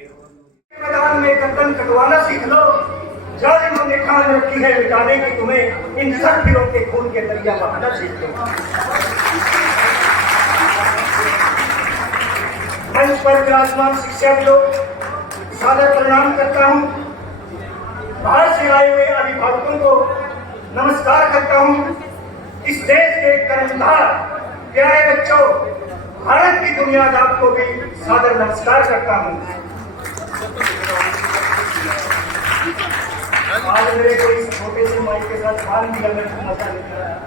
मैदान में गर्दन कटवाना सीख लो। जालिमों ने ठान रखी है मिटाने की तुम्हें, इन सब फिरों के खून के दरिया बहाना सीख लो। मंच पर विराजमान शिक्षक लोग सादर प्रणाम करता हूँ। बाहर से आए हुए अभिभावकों को नमस्कार करता हूँ। इस देश के कर्मधार प्यारे बच्चों, भारत की बुनियाद आपको भी सादर नमस्कार करता हूँ। आज मेरे को इस छोटे से माइक के साथ काम भी करने का मौका मिला है।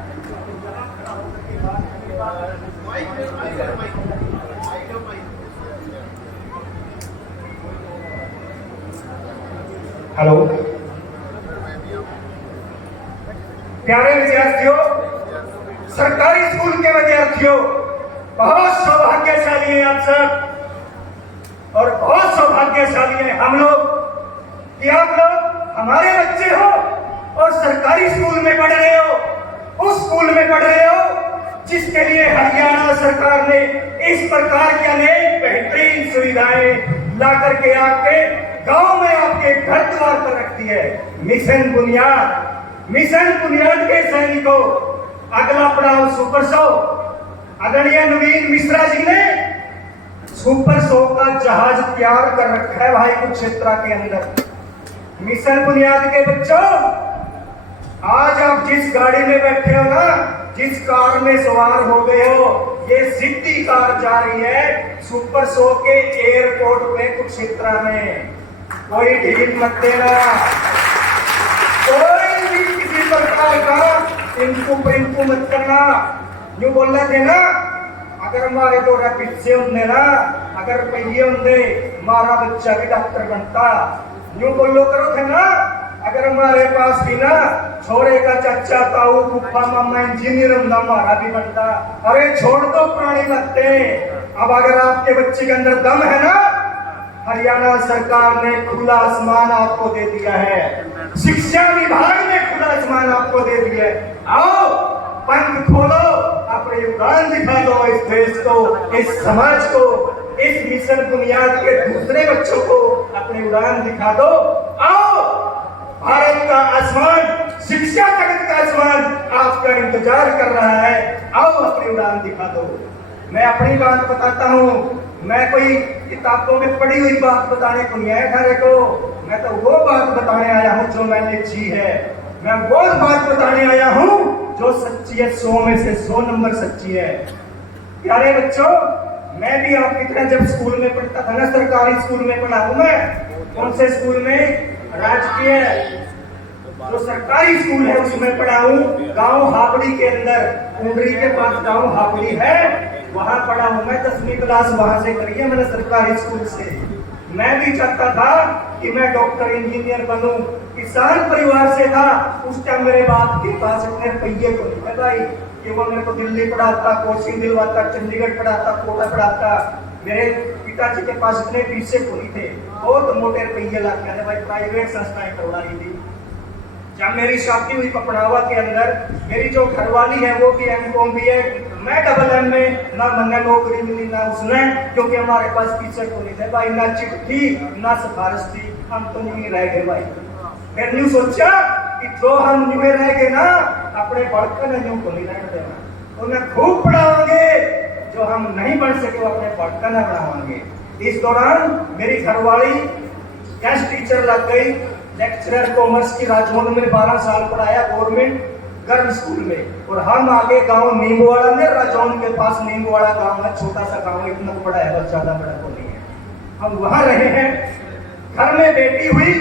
हेलो प्यारे विद्यार्थियों, सरकारी स्कूल के विद्यार्थियों, बहुत सौभाग्यशाली हैं आप सब और बहुत सौभाग्यशाली हैं हम लोग कि आप लोग हमारे बच्चे हो और सरकारी स्कूल में पढ़ रहे हो। उस स्कूल में पढ़ रहे हो जिसके लिए हरियाणा सरकार ने इस प्रकार की अनेक बेहतरीन सुविधाएं ला करके आपके गांव में आपके घर द्वार पर रखती है। मिशन बुनियाद के सैनिकों, अगला पड़ाव सुपर 100। आदरणीय नवीन मिश्रा जी ने सुपर 100 का जहाज तैयार कर रखा है भाई कुरुक्षेत्र के अंदर। मिशन बुनियाद के बच्चों, आज आप जिस गाड़ी में बैठे हो ना, जिस कार में सवार हो गए हो, ये सिटी कार जा रही है सुपर 100 के एयरपोर्ट पे कुरुक्षेत्र में। कोई ढील मत देना, कोई भी किसी प्रकार का इनको मत करना। यूं बोलना थे ना, अगर हमारे तो पिछे होंगे ना, अगर पहिए होंगे हमारा बच्चा भी डॉक्टर बनता। यूं बोलो करो थे ना, अगर हमारे पास भी ना छोरे का चच्चा ताऊ फूफा मामा इंजीनियर होता हमारा भी बनता। अरे छोड़ दो पुरानी बातें। अब अगर आपके बच्चे के अंदर दम है ना, हरियाणा सरकार ने खुला आसमान आपको दे दिया है, शिक्षा विभाग ने खुला आसमान आपको दे दिया है। आओ पंख खोलो, अपनी उड़ान दिखा दो इस देश को, इस समाज को, इस मिशन बुनियाद के दूसरे बच्चों को अपनी उड़ान दिखा दो। आओ, भारत का आसमान, शिक्षा जगत का आसमान आपका इंतजार कर रहा है। आओ अपनी उड़ान दिखा दो। मैं अपनी बात बताता हूँ, मैं कोई किताबों में पढ़ी हुई बात बताने को नहीं आया थारे को। मैं तो वो बात बताने आया हूँ जो मैंने जी है। मैं वो बात बताने आया हूँ जो सच्ची है, 100 में से 100 नंबर सच्ची है। प्यारे बच्चों, मैं भी आपकी तरह जब स्कूल में पढ़ता था ना, सरकारी स्कूल में पढ़ा हूँ मैं। कौन से स्कूल में? राजकीय जो सरकारी स्कूल है उसमें पढ़ा हूँ। गांव हाबड़ी के अंदर, उंडरी के पास गांव हाबड़ी है, वहां पढ़ा हूँ मैं। 10वीं क्लास वहां से करी है मैंने सरकारी स्कूल से। मैं भी चाहता था कि मैं डॉक्टर इंजीनियर बनूं। किसान परिवार से था। उस टाइम मेरे बाप के पास इतने रुपये को नहीं है भाई कि वो मेरे को दिल्ली पढ़ाता, कोचिंग दिलवाता, चंडीगढ़ पढ़ाता, कोटा पढ़ाता। मेरे पिताजी के पास इतने पैसे को नहीं थे, बहुत मोटे रुपये ला के भाई प्राइवेट संस्थाएं करवा रही थी। जब मेरी शादी हुई पपड़ावा के अंदर, मेरी जो घरवाली है वो भी एमकॉम भी है, मैं डबल में, ना मैंने नौकरी मिली ना उसने, क्योंकि हमारे पास पीछे को नहीं थे भाई, ना चिट्ठी ना सिफारिश थी। हम तो नहीं रह गए भाई। फिर न्यू सोचा कि जो हम न्यू रह गए ना, अपने बड़कन न्यू को नहीं रहने देना, उन्हें खूब पढ़ाओगे। जो हम नहीं पढ़ सके वो अपने बड़कन पढ़ाओगे। इस दौरान मेरी घरवाली गेस्ट टीचर लग गई, लेक्चरर कॉमर्स की। राजभवन में 12 साल पढ़ाया गवर्नमेंट गर्ल स्कूल में। और हम आगे गांव नीमवाड़ा में, राजौन के पास नीमवाड़ा गांव है, छोटा सा गांव, इतना बड़ा है बस, ज्यादा बड़ा तो नहीं है। हम वहां रहे हैं। घर में बेटी हुई,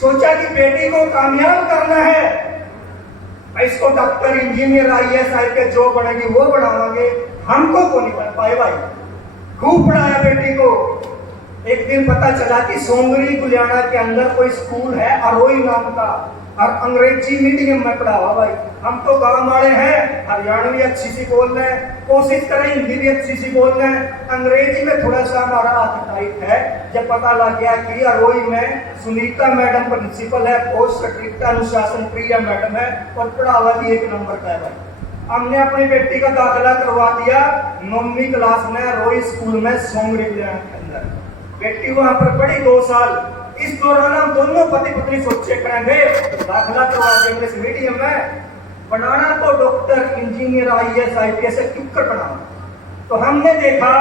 सोचा कि बेटी को कामयाब करना है, इसको डॉक्टर इंजीनियर IAS IPS जो बनेगी वो बढ़ावांगे। हमको को नहीं पढ़ पाए भाई, खूब पढ़ाया बेटी को। एक दिन पता चला कि सोंगरी गुलियाना के अंदर कोई स्कूल है अरोई नाम का, और अंग्रेजी मीडियम में पढ़ा हुआ भाई। हम तो गांव वाले हैं, हरियाणवी अच्छी सी बोल रहे हैं, कोशिश करें हिंदी भी अच्छी सी बोल रहे हैं, अंग्रेजी में थोड़ा सा हमारा हाथ है। जब पता लग गया कि अरोई में सुनीता मैडम प्रिंसिपल है, पोस्ट स्ट्रिक्ट अनुशासन प्रिय मैडम है, और पढ़ावा भी 1 नंबर का है भाई। हमने अपनी बेटी का दाखिला करवा दिया 9वीं क्लास में अरोई स्कूल में सोंगरी के अंदर। बेटी वहां पर पढ़ी 2 साल। इस दौरान हम दोनों पति पत्नी सोचे करेंगे दाखिला करवा देंगे इंग्लिश मीडियम में, बनाना तो डॉक्टर इंजीनियर IAS IPS क्यों कर बनाना। तो हमने देखा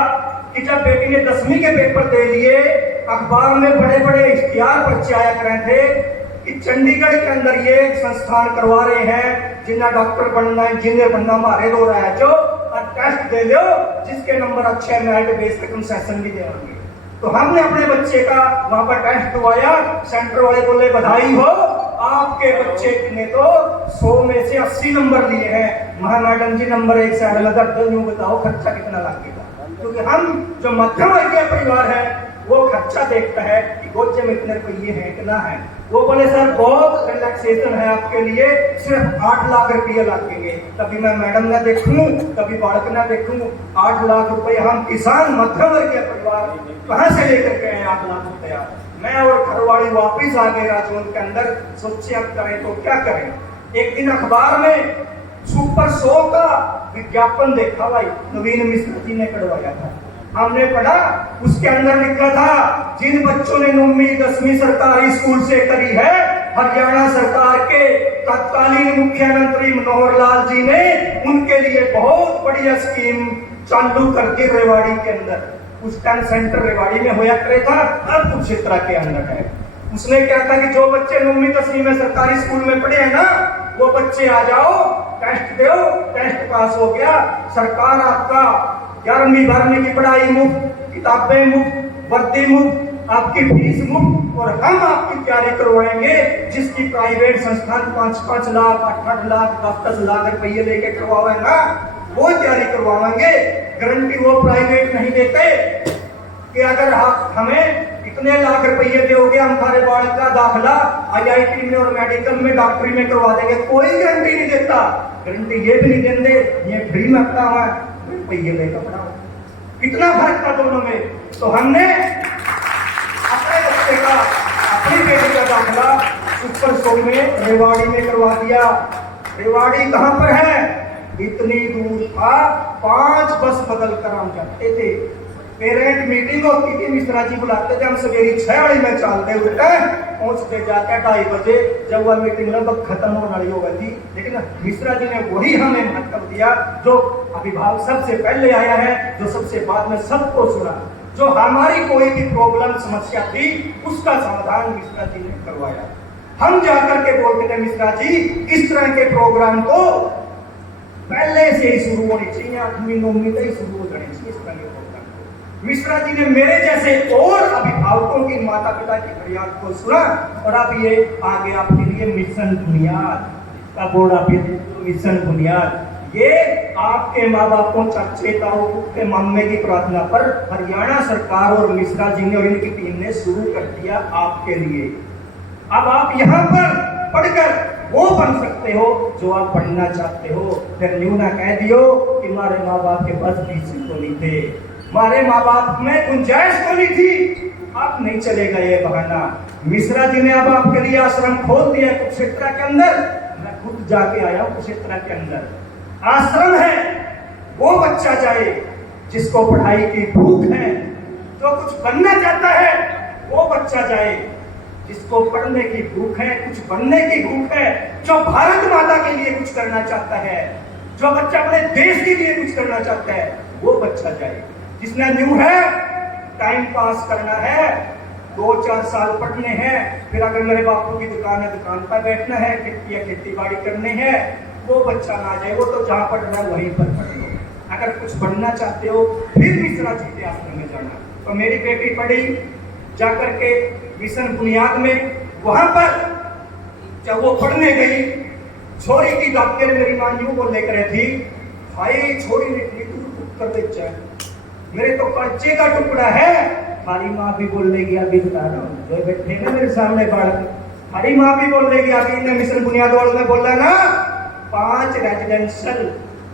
कि जब बेटी ने 10वीं के पेपर दे लिए, अखबार में बड़े बड़े इश्तिहार पर्चे आया कर रहे थे कि चंडीगढ़ के अंदर ये संस्थान करवा रहे हैं जिन्हें डॉक्टर बनना इंजीनियर बनना हमारे दो रहा है जो, और टेस्ट दे लो जिसके नंबर अच्छे मेरिट बेस पे कंसेशन भी देंगे। तो हमने अपने बच्चे का वहां पर टेस्ट करवाया, सेंटर वाले बोले बधाई हो आपके बच्चे ने तो 100 में से 80 नंबर लिए हैं। मैडम जी नंबर 1 से लगा यूं बताओ खर्चा कितना लगेगा, क्योंकि हम जो मध्यम वर्गीय परिवार है वो खर्चा देखता है कि गोचे में इतने रुपये हैं इतना है। वो बोले सर बहुत रिलैक्सेशन है आपके लिए, सिर्फ 8 लाख रुपये लगेंगे। कभी मैं मैडम ना देखूं कभी बालक ना देखूं, 8 लाख रुपए हम किसान मध्यम वर्गीय परिवार कहां से लेकर के आए 8 लाख रुपया। मैं और घरवाली वापिस आ गए राजवंत के अंदर, सोचे अब करें तो क्या करें। एक दिन अखबार में सुपर 100 का विज्ञापन देखा भाई, नवीन मिश्रा जी ने करवाया था। हमने पढ़ा, उसके अंदर लिखा था जिन बच्चों ने 9वीं 10वीं सरकारी स्कूल से करी है, हरियाणा सरकार के तत्कालीन मुख्यमंत्री मनोहर लाल जी ने उनके लिए बहुत बढ़िया स्कीम चालू कर दी रेवाड़ी के अंदर। उस टाइम सेंटर रेवाड़ी में होया करे था, अब कुरुक्षेत्र के अंदर है। उसने क्या कहा कि जो बच्चे 9वीं 10वीं में सरकारी स्कूल में पढ़े हैं ना, वो बच्चे आ जाओ, टेस्ट दो, टेस्ट पास हो गया, सरकार आपका 11वीं 12वीं की पढ़ाई मुफ्त, किताबें मुफ्त, वर्दी मुफ्त, आपकी फीस मुफ्त, और हम आपकी तैयारी करवाएंगे जिसकी प्राइवेट संस्थान 5-5 लाख 8-8 लाख 10-10 लाख रुपये लेके करवाएगा वो तैयारी करवाएंगे। गारंटी वो प्राइवेट नहीं देते कि अगर आप हमें इतने लाख रुपये दोगे हम हमारे बालक का दाखिला IIT में और मेडिकल में डॉक्टरी में करवा देंगे, कोई गारंटी नहीं देता। गारंटी ये भी नहीं देंगे ये फ्री में अपना हुआ रुपये लेकर पढ़ाओ। कितना फर्क था दोनों में। तो हमने अपने बच्चे का अपनी बेटी का दाखिला सुपर 100 में रेवाड़ी में करवा दिया। रेवाड़ी कहां पर है, इतनी दूर था, 5 बस बदल कर हम जाते थे। पेरेंट मीटिंग होती थी, मिश्रा जी बुलाते थे, हम सवेरे 6 बजे में चलते उठे पहुंचते जाते 2:30 बजे, जब वह मीटिंग लगभग खत्म होने वाली होगी थी। लेकिन मिश्रा जी ने वही हमें महत्व दिया जो अभिभावक सबसे पहले आया है, जो सबसे बाद में सबको सुना, जो हमारी कोई भी प्रॉब्लम समस्या थी उसका समाधान मिश्रा जी ने करवाया। हम जाकर के बोलते थे मिश्रा जी इस तरह के प्रोग्राम तो पहले से ही शुरू होनी चाहिए, 8वीं 9वीं तक शुरू हो जानी चाहिए इस तरह के प्रोग्राम। मिश्रा जी ने मेरे जैसे और अभिभावकों की माता पिता की फरियाद को सुना, और अब ये आगे आपके लिए मिशन बुनियाद का बोर्ड, आप मिशन बुनियाद, ये आपके माँ बापों चाचे ताऊ के मामले की प्रार्थना पर हरियाणा सरकार और मिश्रा जी ने और इनकी टीम ने शुरू कर दिया आपके लिए। अब आप यहाँ पर पढ़कर वो बन सकते हो जो आप बनना चाहते हो। फिर न्यू ना कह दियो कि हमारे माँ बाप के पास पैसे तो नहीं थे, हमारे माँ बाप में गुंजाइश तो नहीं थी। अब नहीं चलेगा ये बहाना। मिश्रा जी ने अब आपके लिए आश्रम खोल दिया कुरुक्षेत्र के अंदर। मैं खुद जाके आया हूँ कुरुक्षेत्र के अंदर, आश्रम है, वो बच्चा जाए जिसको पढ़ाई की भूख है, जो कुछ बनना चाहता है वो बच्चा जाए, जिसको पढ़ने की भूख है, कुछ बनने की भूख है, जो भारत माता के लिए कुछ करना चाहता है, जो बच्चा अपने देश के लिए कुछ करना चाहता है वो बच्चा जाए। जिसने न्यू है टाइम पास करना है, 2-4 साल पढ़ने हैं, फिर अगर मेरे बापू की दुकान है दुकान पर बैठना है, खेती बाड़ी करने हैं, वो बच्चा ना जाए, वो तो जहाँ पढ़ रहा है वहीं पर पढ़ लो। अगर कुछ बनना चाहते हो फिर मिश्रा जी के आश्रम में जाना। तो मेरी बेटी पढ़ी जाकर के मिशन बुनियाद में, वहां पर जब वो पढ़ने गई, छोरी की डॉक्टर मेरी मां यूं बोलने कर थी, भाई छोरी ने इतनी दूर कर दे जाए, मेरे तो कर्जे का टुकड़ा है। हमारी माँ भी बोल लेगी, अभी बता रहा हूँ, जो बैठे ना मेरे सामने बालक, हमारी माँ भी बोल लेगी, अभी ने मिशन बुनियाद वालों ने बोला ना 5 रेजिडेंशियल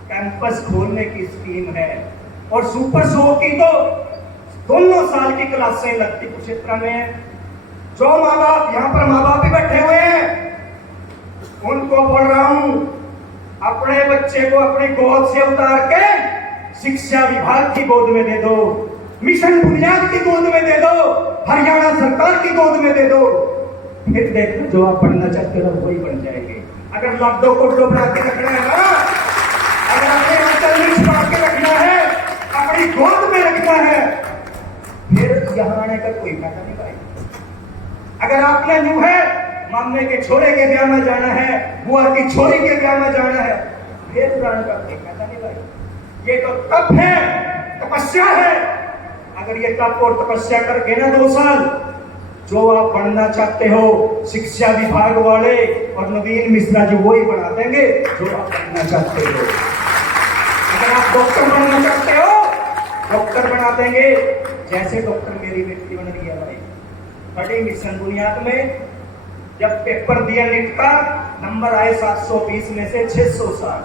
कैंपस खोलने की स्कीम है, और सुपर 100 की तो दोनों साल की क्लासें लगती कुरुक्षेत्र में। जो माँ बाप यहाँ पर माँ बाप भी बैठे हुए हैं, उनको बोल रहा हूं अपने बच्चे को अपनी गोद से उतार के शिक्षा विभाग की गोद में दे दो। मिशन बुनियाद की गोद में दे दो, हरियाणा सरकार की गोद में दे दो, फिर देखो जो आप बनना चाहते हो वही बन जाएंगे। अगर लफ्जों को डुबा के रखना है ना, अगर अपने अंचल में छुपा के रखना है, अपनी गोद में रखना है, फिर यहाँ आने का कोई फायदा नहीं भाई। अगर आपने यूं है मामले के छोरे के ब्याह में जाना है, बुआ की छोरी के ब्याह में जाना है, फिर जाने का कोई फायदा नहीं भाई। ये तो तप है, तपस्या है। अगर ये तप और तपस्या करके ना 2 साल जो आप पढ़ना चाहते हो, शिक्षा विभाग वाले और नवीन मिश्रा जी वही बना देंगे जो आप पढ़ना चाहते हो। अगर आप डॉक्टर बनना चाहते हो, डॉक्टर बना देंगे, जैसे डॉक्टर मेरी बेटी बन रही है भाई। पढ़ी मिशन बुनियाद में, जब पेपर दिया नीट का, नंबर आए 720 में से 660।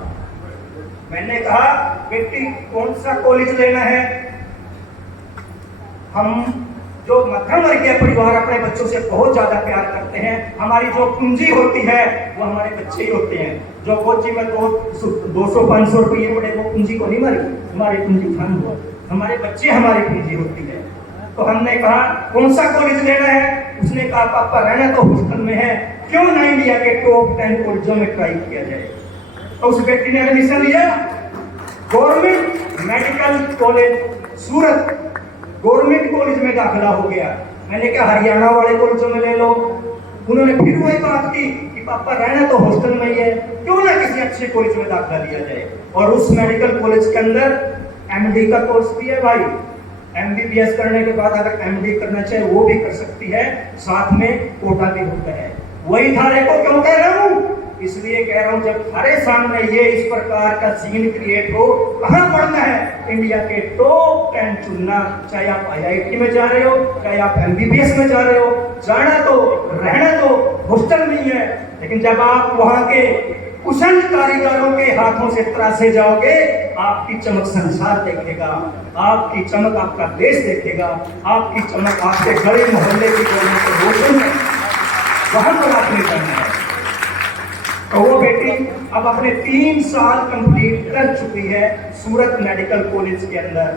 मैंने कहा बेटी कौन सा कॉलेज लेना है? हम जो मध्यम वर्गीय परिवार अपने बच्चों से बहुत ज्यादा प्यार करते हैं, हमारी जो पूंजी होती है वो हमारे बच्चे ही होते हैं। जो कोची में 200-500 रुपये बड़े, वो पूंजी को नहीं मारी, हमारी पूंजी धन हो, हमारे बच्चे हमारी पूंजी होती है। तो हमने कहा कौन सा कॉलेज लेना है? उसने कहा पापा रहना तो हॉस्टल में है, क्यों ना इंडिया के टॉप 10 कॉलेजों में ट्राई किया जाए। तो उस बेटी ने एडमिशन लिया गवर्नमेंट मेडिकल कॉलेज सूरत, गवर्नमेंट कॉलेज में दाखिला हो गया। मैंने कहा हरियाणा वाले कॉलेजों में ले लो। उन्होंने फिर वही बात की कि पापा रहना तो हॉस्टल में ही है, क्यों ना किसी अच्छे कॉलेज में दाखिला लिया जाए। और उस मेडिकल कॉलेज के अंदर एमडी का कोर्स भी है भाई। एमबीबीएस करने के बाद अगर एमडी करना चाहे वो भी कर सकती है, साथ में कोटा भी होता है। वही धारे को क्यों कह रहा हूँ? इसलिए कह रहा हूं जब हमारे सामने ये इस प्रकार का सीन क्रिएट हो, कहां पढ़ना है? इंडिया के टॉप 10 चुनना। चाहे आप आईआईटी में जा रहे हो, चाहे आप एमबीबीएस में जा रहे हो, जाना तो रहना तो हॉस्टल में ही है। लेकिन जब आप वहां के कुशल कारीगरों के हाथों से त्रासे जाओगे, आपकी चमक संसार देखेगा, आपकी चमक आपका देश देखेगा, आपकी चमक आपके गली मोहल्ले की गोलियों को रोशन है। वहां पर आपने करना है। तो वो बेटी अब अपने 3 साल कंप्लीट कर चुकी है सूरत मेडिकल कॉलेज के अंदर।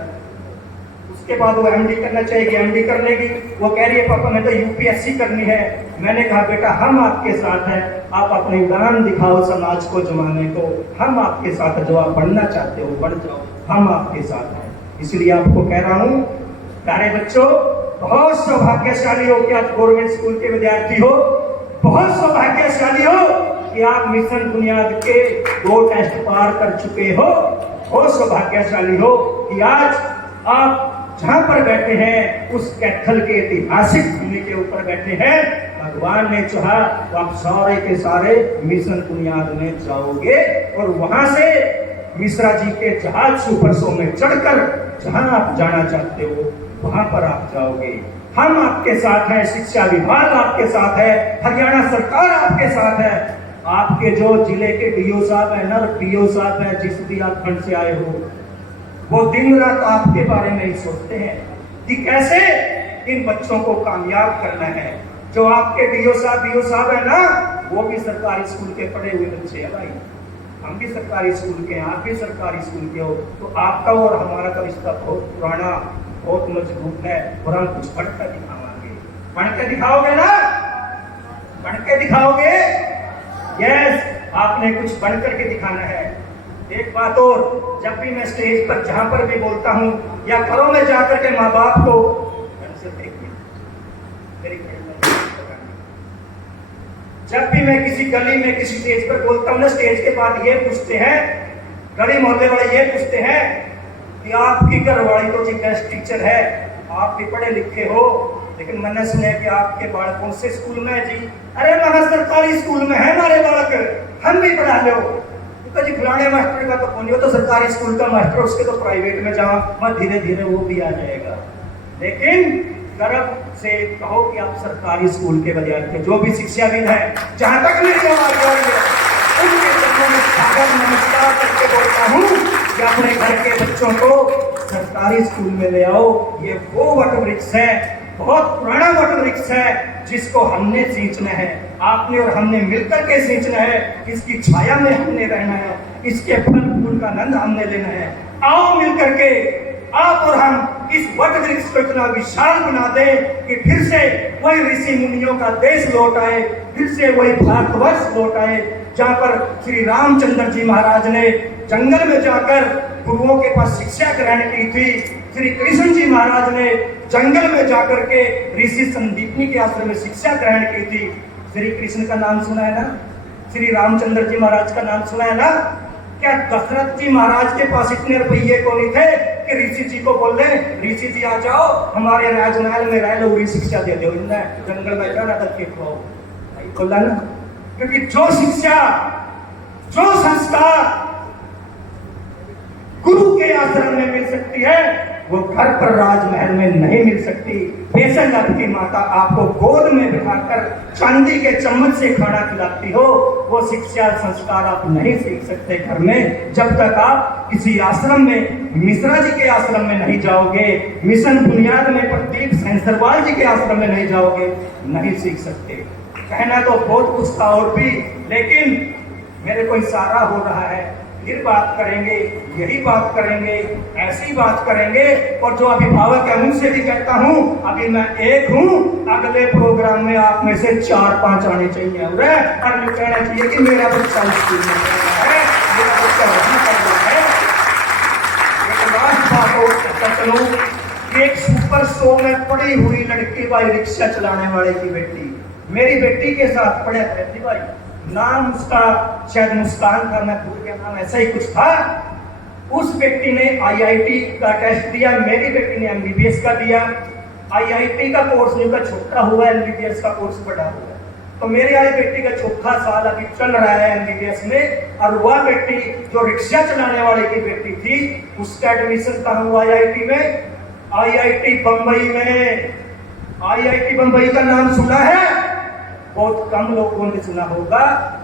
उसके बाद वो एमडी करना चाहेगी, एमडी कर लेगी। वो कह रही है पापा मैं तो यूपीएससी करनी है। मैंने कहा बेटा हम आपके साथ हैं, आप अपने उदाहरण दिखाओ समाज को, जमाने को। हम आपके साथ हैं, जो आप बढ़ना चाहते हो बढ़ जाओ, हम आपके साथ हैं। इसलिए आपको कह रहा हूँ प्यारे बच्चों, बहुत सौभाग्यशाली हो कि आप गवर्नमेंट स्कूल के विद्यार्थी हो, बहुत सौभाग्यशाली हो कि आप मिशन बुनियाद के 2 टेस्ट पार कर चुके हो। बहुत सौभाग्यशाली हो कि आज आप जहां पर बैठे हैं उस कैथल के ऐतिहासिक भूमि के ऊपर बैठे हैं। भगवान ने चाहा तो आप सारे के सारे मिशन बुनियाद में जाओगे और वहां से मिश्रा जी के जहाज सुपर सो में चढ़कर जहां आप जाना चाहते हो वहां पर आप जाओगे। हम आपके साथ हैं, शिक्षा विभाग आपके साथ है, हरियाणा सरकार आपके साथ है। आपके जो जिले के डीओ साहब है ना, डीओ साहब है जिस भी आप खंड से आए हो, वो दिन रात आपके बारे में ही सोचते हैं कि कैसे इन बच्चों को कामयाब करना है। जो आपके डीओ साहब है ना, वो भी सरकारी स्कूल के पढ़े हुए बच्चे हैं भाई। हम भी सरकारी स्कूल के हैं, आप भी सरकारी स्कूल के हो। तो आपका और हमारा तो रिश्ता बहुत पुराना, बहुत मजबूत है और हम कुछ पढ़ कर दिखावांगे। पढ़ के दिखाओगे ना? पढ़ के दिखाओगे? यस, आपने कुछ पढ़ करके दिखाना है। एक बात और, जब भी मैं स्टेज पर जहां पर भी बोलता हूं या घरों में जाकर के माँ बाप को जब भी मैं किसी गली में किसी स्टेज पर बोलता हूं ना, स्टेज के बाद ये पूछते हैं, गली मोहल्ले वाले ये पूछते हैं कि आपकी घरवाली तो जी गेस्ट टीचर है, आप भी पढ़े लिखे हो, लेकिन मैंने सुना कि आपके बालक कौन से स्कूल में है जी? अरे मगर सरकारी स्कूल में है हमारे बालक, हम भी पढ़ा लो। तो जी फलाने मास्टर का तो कौन, तो सरकारी स्कूल का मास्टर, उसके तो प्राइवेट में जाओ, मैं धीरे धीरे वो भी आ जाएगा। लेकिन गर्व से कहो कि आप सरकारी स्कूल के विद्यार्थी, जो भी शिक्षाविद है, जहां तक मेरी आवाज आ रही है उनके चरणों में सादर नमस्कार करके बोलता हूँ कि अपने घर के बच्चों को सरकारी स्कूल में ले आओ। ये वो वट वृक्ष है, बहुत पुराना वट वृक्ष है, जिसको हमने सींचना है, आपने और हमने मिलकर के सींचना है। इसकी छाया में हमने रहना है, इसके फल फूल का आनंद हमने लेना है। आओ मिलकर के आप और हम इस वट वृक्ष को इतना विशाल बना दे कि फिर से वही ऋषि मुनियों का देश लौट आए, फिर से वही भारतवर्ष लौट आए, जहाँ पर श्री रामचंद्र जी महाराज ने जंगल में जाकर गुरुओं के पास शिक्षा ग्रहण की थी। श्री कृष्ण जी महाराज ने जंगल में जाकर के ऋषि संदीपनी के आश्रम में शिक्षा ग्रहण की थी। श्री कृष्ण का नाम सुना है ना, श्री रामचंद्र जी महाराज का नाम सुना है ना। क्या दशरथ जी महाराज के पास इतने रुपये को नहीं थे कि ऋषि जी को बोल रहे ऋषि जी आ जाओ हमारे राजमहल में रह लो, पूरी शिक्षा दे दो, जंगल में रहना तक के खो बोला ना। क्योंकि जो शिक्षा, जो संस्कार गुरु के आश्रम में मिल सकती है वो घर पर राजमहल में नहीं मिल सकती। बेशक आपकी माता आपको गोद में बिठाकर चांदी के चम्मच से खाना खिलाती हो, वो शिक्षा संस्कार आप नहीं सीख सकते घर में, जब तक आप किसी आश्रम में, मिश्रा जी के आश्रम में नहीं जाओगे, मिशन बुनियाद में प्रदीप सैंसरवाल जी के आश्रम में नहीं जाओगे, नहीं सीख सकते। कहना तो बहुत कुछ था और भी, लेकिन मेरे को इशारा हो रहा है, फिर बात करेंगे, यही बात करेंगे, ऐसी बात करेंगे। और जो अभिभावक है उनसे भी कहता हूँ, अभी मैं एक हूँ, अगले प्रोग्राम में आप में से 4-5 आने चाहिए और कहना चाहिए कि मेरा बच्चा स्कूल में पढ़ रहा है, मेरा बच्चा वही पढ़ रहा है। एक लास्ट बात और कहता चलूं, एक सुपर शो में पड़ी हुई लड़की भाई, रिक्शा चलाने वाले की बेटी, मेरी बेटी के साथ पढ़े रहती भाई, नाम उसका शायद मुस्कान था, मैं भूल गया नाम, ऐसा ही कुछ था। उस बेटी ने आईआईटी का टेस्ट दिया, मेरी बेटी ने एमबीबीएस का दिया। आईआईटी का कोर्स उनका छोटा हुआ, एमबीबीएस का कोर्स बड़ा हुआ। तो मेरी आई बेटी का चौथा साल अभी चल रहा है एमबीबीएस में, और वह बेटी जो रिक्शा चलाने वाले की बेटी थी, उसका एडमिशन कहाँ हुआ आईआईटी में, आईआईटी बंबई में। आईआईटी बंबई का नाम सुना है? बहुत कम लोगों ने सुना होगा।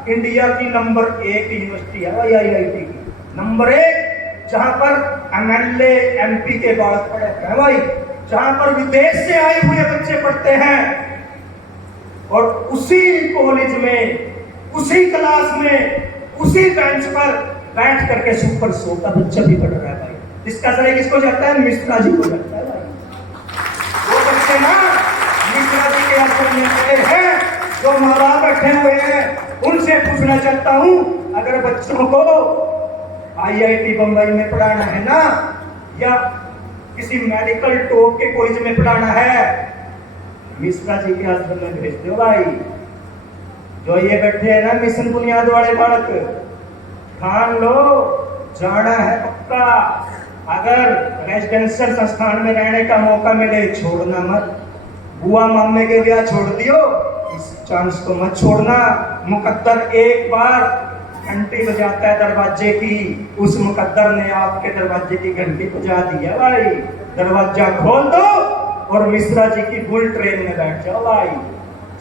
इंडिया की नंबर 1 यूनिवर्सिटी है आईआईटी की, नंबर 1, जहां पर एमएलए एमपी के बालक पढ़े हैं भाई, जहां पर विदेश से आए हुए बच्चे पढ़ते हैं। और उसी कॉलेज में, उसी क्लास में, उसी बेंच पर बैठ करके सुपर शो का बच्चा भी पढ़ रहा है भाई। जिसका श्रेय किसको जाता है? मिश्रा जी को जाता है भाई। वो बच्चे ना मिश्रा जी के आश्रम में पढ़े हैं। जो माँ बाप बैठे हुए हैं उनसे पूछना चाहता हूँ, अगर बच्चों को आईआईटी बंबई में पढ़ाना है ना, या किसी मेडिकल टॉप के कॉलेज में पढ़ाना है, मिश्रा जी के आश्रम में भेज दो भाई। जो ये बैठे हैं ना मिशन बुनियाद वाले बालक, ठान लो, जाना है पक्का। अगर रेजिडेंशियल संस्थान में रहने का मौका मिले, छोड़ना मत। बुआ मामे के ब्याह छोड़ दियो, इस चांस को मत छोड़ना। मुकद्दर एक बार घंटी बजाता है दरवाजे की, उस मुकद्दर ने आपके दरवाजे की घंटी बजा दिया भाई। दरवाजा खोल दो और मिश्रा जी की बुल ट्रेन में बैठ जाओ भाई।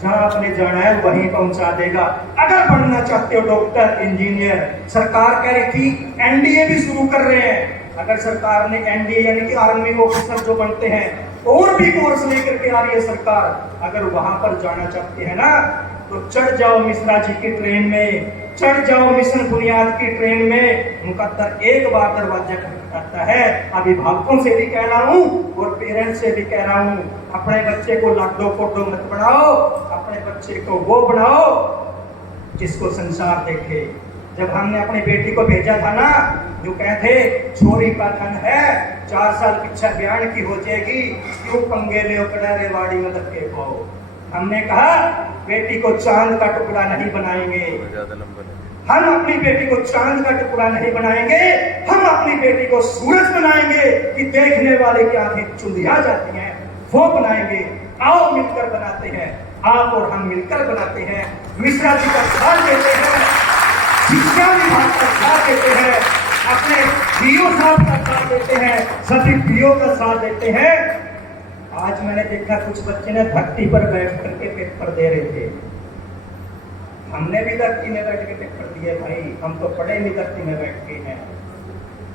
जहां आपने जाना है वहीं पहुंचा देगा। अगर बनना चाहते हो डॉक्टर, इंजीनियर, सरकार कह रही थी एनडीए भी शुरू कर रहे हैं। अगर सरकार ने एनडीए यानी कि आर्मी ऑफिसर जो बनते हैं और भी कोर्स लेकर के आ रही है सरकार, अगर वहां पर जाना चाहते हैं ना, तो चढ़ जाओ मिश्रा जी की ट्रेन में, चढ़ जाओ मिशन बुनियाद की ट्रेन में। मुकद्दर एक बार दरवाजा खटखटाता है। अभिभावकों से भी कह रहा हूँ और पेरेंट्स से भी कह रहा हूँ, अपने बच्चे को लाडो पोडो मत बनाओ, अपने बच्चे को वो बनाओ जिसको संसार देखे। जब हमने अपनी बेटी को भेजा था ना, जो कहते छोरी का धन है, 4 साल पीछा बयान की हो जाएगी, क्यों पंगे ले रे वाड़ी में धक्के पाओ। हमने कहा बेटी को चांद का टुकड़ा नहीं बनाएंगे, हम अपनी बेटी को चांद का टुकड़ा नहीं बनाएंगे, हम अपनी बेटी को सूरज बनाएंगे कि देखने वाले की आंखें चुंधिया जाती हैं, वो बनाएंगे। आओ मिलकर बनाते हैं, आप और हम मिलकर बनाते हैं। मिश्रा जी का साथ देते हैं, शिक्षा विभाग का साथ देते हैं, अपने पीओ साहब का साथ देते हैं, सभी पीओ का साथ देते हैं। आज मैंने देखा कुछ बच्चे ने धरती पर बैठ करके पेपर दे रहे थे। हमने भी धरती में बैठ के पेपर दिए भाई, हम तो पढ़े भी धरती में बैठ के हैं।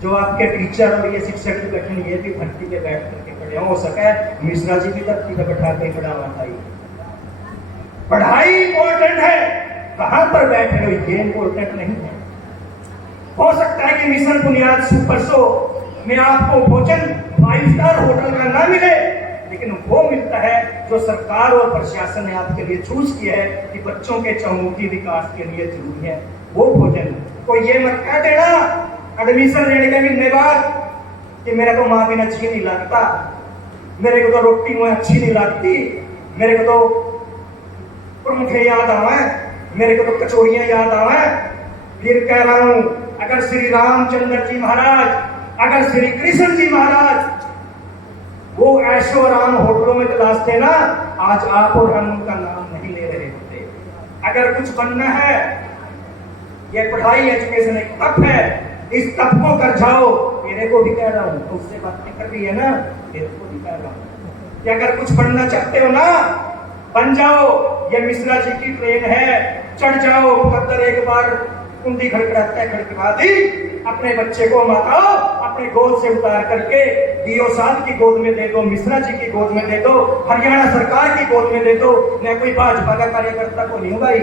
जो आपके टीचर और ये शिक्षक भी बैठे, ये भी धरती पे बैठ करके पढ़े। हो सके मिश्रा जी भी धरती पे बैठा के पढ़ावा भाई। पढ़ाई इंपॉर्टेंट है, कहां पर बैठे हो ये इंपॉर्टेंट नहीं है। हो सकता है कि मिशन बुनियाद सुपर शो में आपको भोजन 5 स्टार होटल का ना मिले, लेकिन वो मिलता है जो सरकार और प्रशासन ने आपके लिए चूज किया है कि बच्चों के चहुमुखी विकास के लिए जरूरी है वो भोजन। तो ये मत कह देना एडमिशन लेने के महीने बाद कि मेरे को माँ बिना अच्छी नहीं लगता, मेरे को तो रोटी में अच्छी नहीं लगती, मेरे को तो प्रमुख याद आवे, मेरे को तो कचौड़ियां याद आवे। फिर कह रहा हूं, अगर श्री रामचंद्र जी महाराज, अगर श्री कृष्ण जी महाराज वो ऐशो आराम होटलों में तलाशते ना, आज आप और हम उनका नाम नहीं ले रहे होते। अगर कुछ बनना है, ये पढ़ाई एजुकेशन एक तप है, इस तप को कर जाओ। मेरे को भी कह रहा हूं, तो उससे बात नहीं कर रही है ना, मेरे को भी कह रहा हूं कि अगर कुछ बनना चाहते हो ना, बन जाओ। ये मिश्रा जी की ट्रेन है, चढ़ जाओ। मुकद्दर एक बार कुंडी खड़खड़ाता है, खड़खड़ा दी, अपने बच्चे को माता अपने गोद से उतार करके डीओ साहब की गोद में दे दो, मिश्रा जी की गोद में दे दो, हरियाणा सरकार की गोद में दे दो। मैं कोई भाजपा का कार्यकर्ता को नहीं हूँ भाई,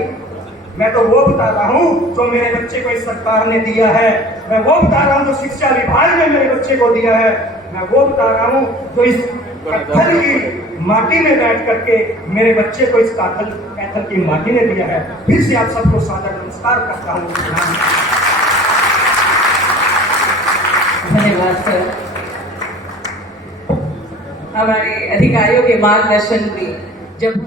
मैं तो वो बता रहा हूँ जो मेरे बच्चे को इस सरकार ने दिया है, मैं वो बता रहा हूँ जो शिक्षा विभाग ने मेरे बच्चे को दिया है, मैं वो बता रहा हूँ जो इस पत्थर की माटी में बैठ करके मेरे बच्चे को इस कैथल की माटी ने दिया है। फिर से आप सबको सादर नमस्कार करता हूँ। धन्यवाद सर। हमारे अधिकारियों के मार्गदर्शन में जब